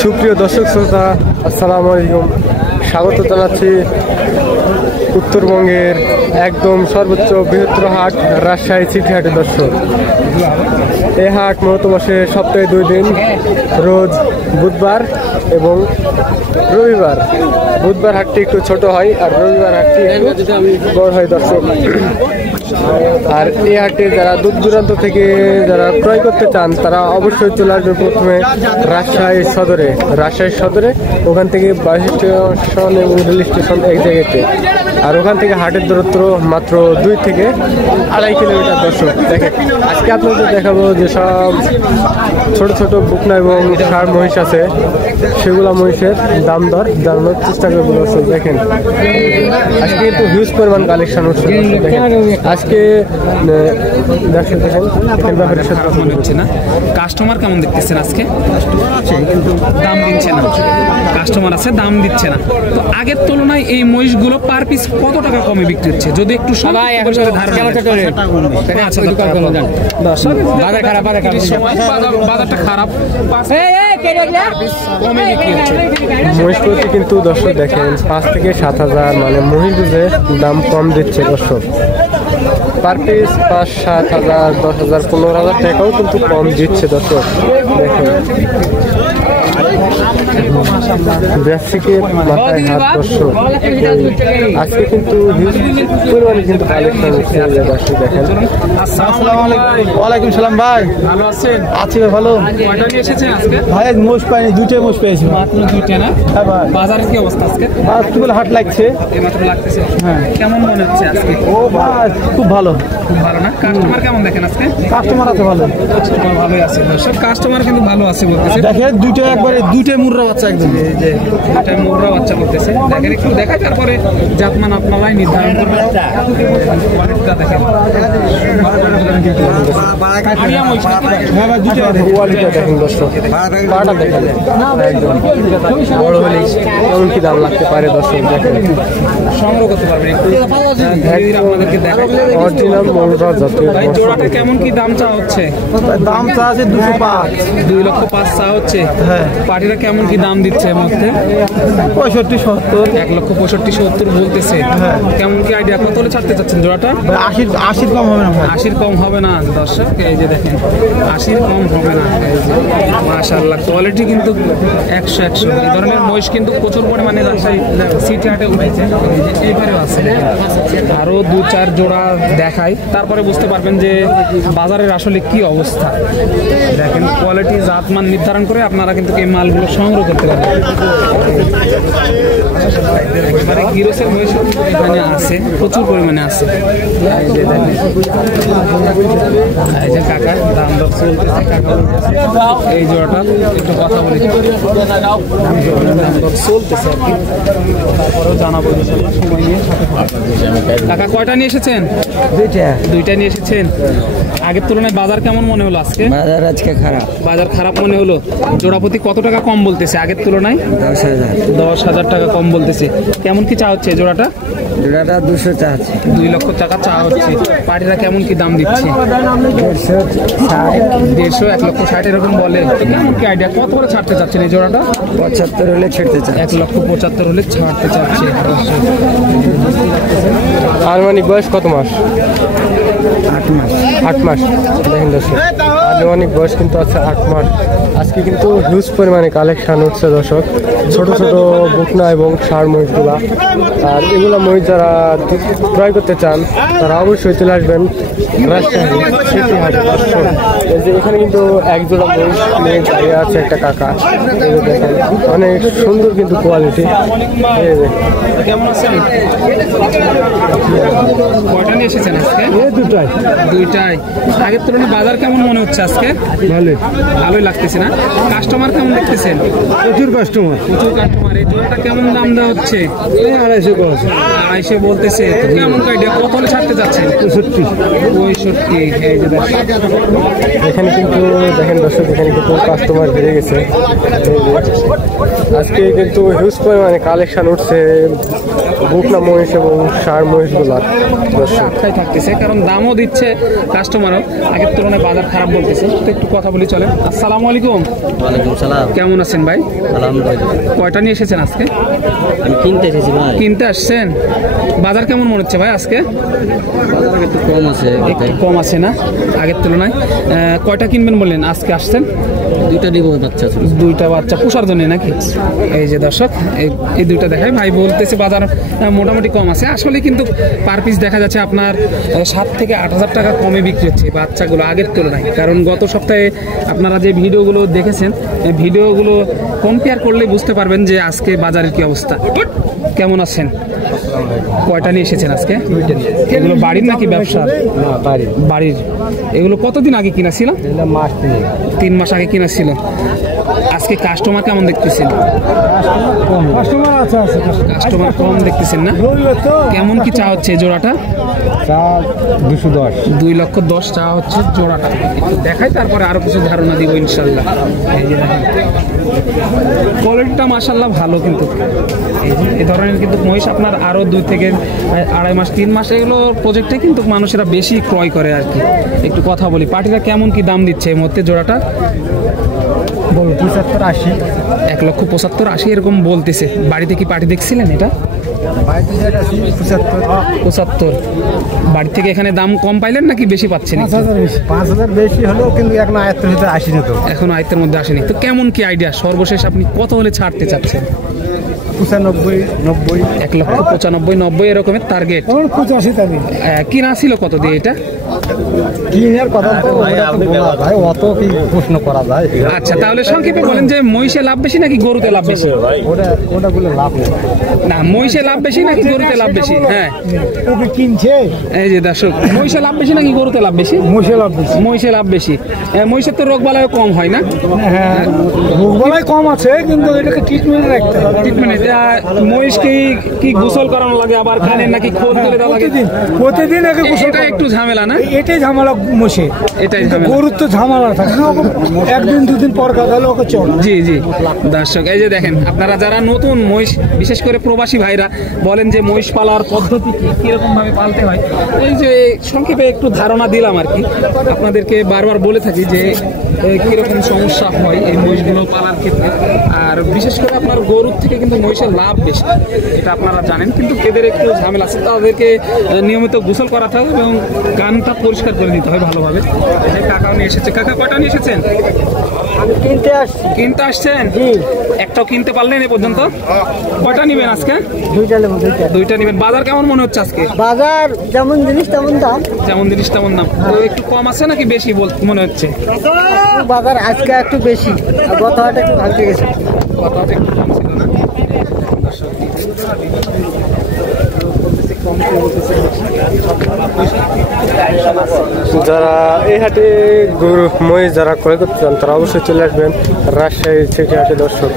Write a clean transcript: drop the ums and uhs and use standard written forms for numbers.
সুপ্রিয় দর্শক শ্রোতা, আসসালামু আলাইকুম। স্বাগত জানাচ্ছি উত্তরবঙ্গের একদম সর্বোচ্চ বৃহত্তর হাট রাজশাহী সিটি হাটে। দর্শক, এই হাট মূলত বসে সপ্তাহে 2 দিন, রোজ বুধবার এবং রবিবার। বুধবার হাটটি একটু ছোট হয় আর রবিবার হাটটি বড় হয়। দর্শক, আর এই হাটে যারা দূর দূরান্ত থেকে যারা ক্রয় করতে চান তারা অবশ্যই চলে আসবেন প্রথমে রাজশাহী সদরে। ওখান থেকে বাস স্টেশন এবং রেল স্টেশন এক জায়গাতে, আর ওখান থেকে হাটের দূরত্ব মাত্র 2 থেকে 2.5 কিলোমিটার। দর্শক দেখেন, আজকে আপনাদের দেখাবো যে সব ছোট ছোট বুকনা এবং ষাঁড় মহিষ আছে, সেগুলো মহিষের দাম দর জানানোর চেষ্টা করবো। দর্শক দেখেন, আজকে কিন্তু হিউজ পরিমাণ কালেকশন হচ্ছে। আজকে ব্যাপারের সাথে মনে হচ্ছে না। কাস্টমার কেমন দেখতেছেন? আজকে কিন্তু দাম দিচ্ছে না, কাস্টমার আছে দাম দিচ্ছে না। তো আগের তুলনায় এই মহিষগুলো পার পিস কত টাকা কমে বিক্রি হচ্ছে? যদি একটু সবাই বাজারটা খারাপ, মহিষ প্রতি কিন্তু দর্শক দেখেন 5 থেকে 7,000 মানে মহিষ দাম কম দিচ্ছে। দর্শক, পার পিস 5, 7,000, 10,000, 15,000 টাকাও কিন্তু কম দিচ্ছে। দর্শক দেখেন, ব্যবসায়ীকে মাথায় হাত। দর্শক, আজকে কিন্তু হিউজ পরিমাণে কিন্তু কালেকশন হচ্ছে। দর্শক দেখেন, ওয়ালাইকুম সালাম ভাই, ভালো আছেন? আছি ভাই, ভালো। কয়টা নিয়ে এসেছেন আজকে? ভাই মোষ পাইনি, 2টা মোষ পেয়েছি। মাত্র 2টা না? হ্যাঁ ভাই। বাজারের কি অবস্থা আজকে? বাজার হাট লাগছে, এইমাত্র লাগতেছে। হ্যাঁ। কেমন মনে হচ্ছে আজকে? ও ভাই খুব ভালো, খুব ভালো না? কাস্টমার কেমন দেখেন আজকে? কাস্টমার আছে ভালো, ভালোই আছে। দর্শক, কাস্টমার কিন্তু ভালো আছে বলতেছে। দেখেন 2টা একবারে 2টা মুররা বাচ্চা একদম। এই যে এটা মুররা বাচ্চা করতেছে, দেখেন একটু দেখায়, তারপরে জাতমান আপনারাই নির্ধারণ করবেন। কোয়ালিটিটা দেখেন, হ্যাঁ ভাই 2টা কোয়ালিটিটা দেখেন। দর্শক, পাটা দেখেন, একদম বড় হলে কেমন কি দাম লাগতে পারে। দর্শক দেখেন, সংগ্রহ করতে পারবেন। একটু আপনাদেরকে দেখাই, অরিজিনাল মৌরা জাতের। ভাই জোড়াটা কেমন কি দাম চা হচ্ছে? দাম চা আছে 205, 2,05,000 চা হচ্ছে। হ্যাঁ। পাটিরা কেমন কি দাম দিচ্ছে এর মধ্যে? 65, 70, 1,65,70 বলতেছে। হ্যাঁ। কেমন কি আইডিয়া, কত হলে ছাড়তে চাচ্ছেন জোড়াটা? 80 কম হবে না ভাই। 80 কম হবে না। দর্শক এই যে দেখেন, 80 কম হবে না। এই যে মাশাআল্লাহ, কোয়ালিটি কিন্তু 100 এই ধরনের মহিষ কিন্তু প্রচুর পরিমাণে রাজশাহী সিটি হাটে উঠেছে। এইবারেও আছে, আরো 2-4 জোড়া দেখাই, তারপরে বুঝতে পারবেন যে বাজারের আসলে কি অবস্থা। দেখেন, কোয়ালিটি জাতমান নির্ধারণ করে আপনারা কিন্তু এই মালগুলো সংগ্রহ করতে পারবেন। একেবারে গিরসের মহিষ এখানে আছে, প্রচুর পরিমাণে আছে। এই যে দেখেন, এই যে কাকা দাম দর চলতেছে। কাকা এই জোড়াটা একটু কথা বলি, দাম দর চলতেছে আর কি, তারপরেও জানাবো ইনশাআল্লাহ সময় নিয়ে সাথে। কাকা কয়টা নিয়ে এসেছেন? 2টা নিয়ে এসেছেন। আগের তুলনায় বাজার কেমন মনে হলো আজকে? বাজার আজকে খারাপ, বাজার খারাপ মনে হলো। জোড়াপতি কত টাকা কম বলতেছে আগের তুলনায়? 10,000। 10,000 টাকা কম বলতেছে। কেমন কি চা হচ্ছে জোড়াটা? জোড়াটা 200 চা আছে। 2 লক্ষ টাকা চা হচ্ছে। পাটিরা কেমন কি দাম দিচ্ছে? 150, 1,60,000 এরকম বলে। তো কেমন কি আইডিয়া, কত করে ছাড়তে চাচ্ছেন এই জোড়াটা? 75 হলে ছেড়তে চাই। 1,75,000 হলে ছাড়তে চাচ্ছে। আনুমানিক বয়স কত মাস? 8 মাস। 8 মাস। দেখেন দর্শক, আনুমানিক বয়স কিন্তু আছে 8 মাস। আজকে কিন্তু হিউজ পরিমাণে কালেকশন হচ্ছে। দর্শক, ছোট ছোট বুকনা এবং ষাঁড় মহিষগুলা, আর এগুলো মহিষ যারা ক্রয় করতে চান তারা অবশ্যই চলে আসবেন রাজশাহী সিটি হাটে। দর্শক, এই যে এখানে কিন্তু এক জোড়া মহিষ নিয়ে দাঁড়িয়ে আছে একটা কাকা। এই যে দেখেন, অনেক সুন্দর কিন্তু কোয়ালিটি। এই যে কেমন আছেন? কয়টা নিয়ে এসেছেন আজকে? এই 2টাই। আগের তুলনায় বাজার কেমন মনে হচ্ছে আজকে? ভালোই লাগতেছে না? কাস্টমার কেমন দেখতেছেন? প্রচুর কাস্টমার। এই জোড়াটা কেমন দাম দেওয়া হচ্ছে? 250 বলতেছে। তো কেমন আইডিয়া, কত হলে ছাড়তে চাচ্ছেন? 65। এই যে এখানে কিন্তু দেখেন দর্শক, এখানে কিন্তু কাস্টমার বেড়ে গেছে। আজকে কিন্তু হিউজ পরিমাণে কালেকশন উঠছে বুকনা মহিষ এবং ষাঁড় মহিষগুলার দর্শক। আটকাই থাকতেছে, কারণ দামও দিচ্ছে কাস্টমারও আগের তুলনায় বাজার খারাপ বলতেছে। তো একটু কথা বলি চলেন। আসসালামু আলাইকুম। ওয়ালাইকুম সালাম। কেমন আছেন ভাই? আলহামদুলিল্লাহ। কয়টা নিয়ে এসেছেন আজকে? আমি কিনতে এসেছি ভাই। কিনতে আসছেন? বাজার কেমন মনে হচ্ছে ভাই আজকে? বাজার একটু কম আছে। একটু কম আছে না আগের তুলনায়? কয়টা কিনবেন বললেন আজকে আসছেন? দুইটা দিব বাচ্চা ছিল। দুইটা বাচ্চা পোষার জন্য নাকি? এই যে দর্শক, এই দুইটা দেখায় ভাই বলতেছে বাজার মোটামুটি কম আছে। আসলে কিন্তু পার পিস দেখা যাচ্ছে আপনার 7 থেকে 8,000 টাকা কমে বিক্রি হচ্ছে বাচ্চাগুলো আগের তুলনায়। কারণ গত সপ্তাহে আপনারা যে ভিডিওগুলো দেখেছেন, ভিডিওগুলো কম্পেয়ার করলে বুঝতে পারবেন যে আজকে বাজারের কি অবস্থা। কেমন আছেন? কয়টা নিয়ে এসেছেন আজকে? এগুলো বাড়ির নাকি ব্যবসার? বাড়ির। এগুলো কতদিন আগে কিনা ছিল? 3 মাস আগে কিনা ছিল। আজকে কাস্টমার কেমন দেখতেছেন? কাস্টমার কম দেখতেছেন না? কেমন কি চা হচ্ছে জোড়াটা? 2,10,000 চা হচ্ছে জোড়াটা। একটু দেখাই, তারপরে আরো কিছু ধারণা দিব ইনশাল্লাহ। এই যে দেখেন, কোয়ালিটিটা মাশাল্লাহ ভালো। কিন্তু এই ধরনের কিন্তু মহিষ আপনার আরো 2 থেকে 2.5 মাস 3 মাস এগুলো প্রজেক্টে কিন্তু মানুষেরা বেশি ক্রয় করে আর কি। একটু কথা বলি, পার্টিরা কেমন কি দাম দিচ্ছে এই মুহূর্তে জোড়াটা? 75-80। 1,75,000-80 এরকম বলতেছে। বাড়িতে কি পার্টি দেখছিলেন এটা? 75। বাড়ি থেকে এখানে দাম কম পাইলেন নাকি বেশি পাচ্ছেন? 5,000 বেশি হলেও কিন্তু এখন আয়ত্তের ভিতরে আসেনি তো। এখন আয়ত্তের মধ্যে আসেনি তো। কেমন কি আইডিয়া, সর্বশেষ আপনি কত হলে ছাড়তে চাচ্ছেন? 95-90। 1,95,90 এরকমের টার্গেট। 85 তারিখ কিনা ছিল কত দিয়ে এটা? কিনের কথা তো ভাই অত কি প্রশ্ন করা যায়? আচ্ছা, তাহলে সংক্ষেপে বলেন যে মহিষে লাভ বেশি নাকি গরুতে লাভ বেশি? ওটা বলে লাভ নেই। না, মহিষে লাভ বেশি নাকি গরুতে লাভ বেশি? হ্যাঁ, ওকে কিনছে। এই যে দর্শক, মহিষে লাভ বেশি নাকি গরুতে লাভ বেশি? মহিষে লাভ বেশি। মহিষে লাভ বেশি। মহিষের তো রোগ বালাইও কম হয় না? হ্যাঁ, রোগবালাই কম আছে, কিন্তু এটাকে ট্রিটমেন্ট রাখতে হবে। ট্রিটমেন্ট মহিষকে কি গোসল করানো লাগে, আবার কানের নাকি খোল তুলে দেওয়া লাগে? প্রতিদিন একে গোসল এটা একটু ঝামেলা না? এটাই ঝামেলা মোষে। এটাই ঝামেলা। গরুর তো ঝামেলা থাকে না, একদিন দুদিন পর কাটালে ওকে চল। জি জি দর্শক, এই যে দেখেন, আপনারা যারা নতুন মহিষ, বিশেষ করে প্রবাসী ভাইরা বলেন যে মহিষ পালার পদ্ধতি কি, কিরকম ভাবে পালতে হয়, এই যে সংক্ষেপে একটু ধারণা দিলাম আর কি। আপনাদেরকে বারবার বলে থাকি যে কিরকম সমস্যা হয় এই মহিষগুলো পালার ক্ষেত্রে। আর বিশেষ করে আপনার গরুর থেকে কিন্তু মহিষের লাভ বেশি, এটা আপনারা জানেন। কিন্তু এদের একটু ঝামেলা আছে, তাদেরকে নিয়মিত গোসল করাতে হবে এবং কানটা পরিষ্কার করে দিতে হয় ভালোভাবে। এই কাকাও নিয়ে এসেছে। কাকা কয়টা নিয়ে এসেছেন? আমি কিনতে আসছি। কিনতে আসছেন? একটাও কিনতে পারলেন এ পর্যন্ত? কয়টা নিবেন আজকে? দুইটা নিবেন। বাজার কেমন মনে হচ্ছে আজকে? বাজার যেমন জিনিস তেমন দাম। যেমন জিনিস তেমন দাম। তো একটু কম আছে নাকি বেশি মনে হচ্ছে? বাজার আজকে একটু বেশি, গত হাটে একটু ভাঙতে গেছে। কথাটা একটু কম ছিল না? যারা এই হাটে গরু মহিষ যারা ক্রয় করতে চান তারা অবশ্যই চলে আসবেন রাজশাহী সিটি হাটে দর্শক।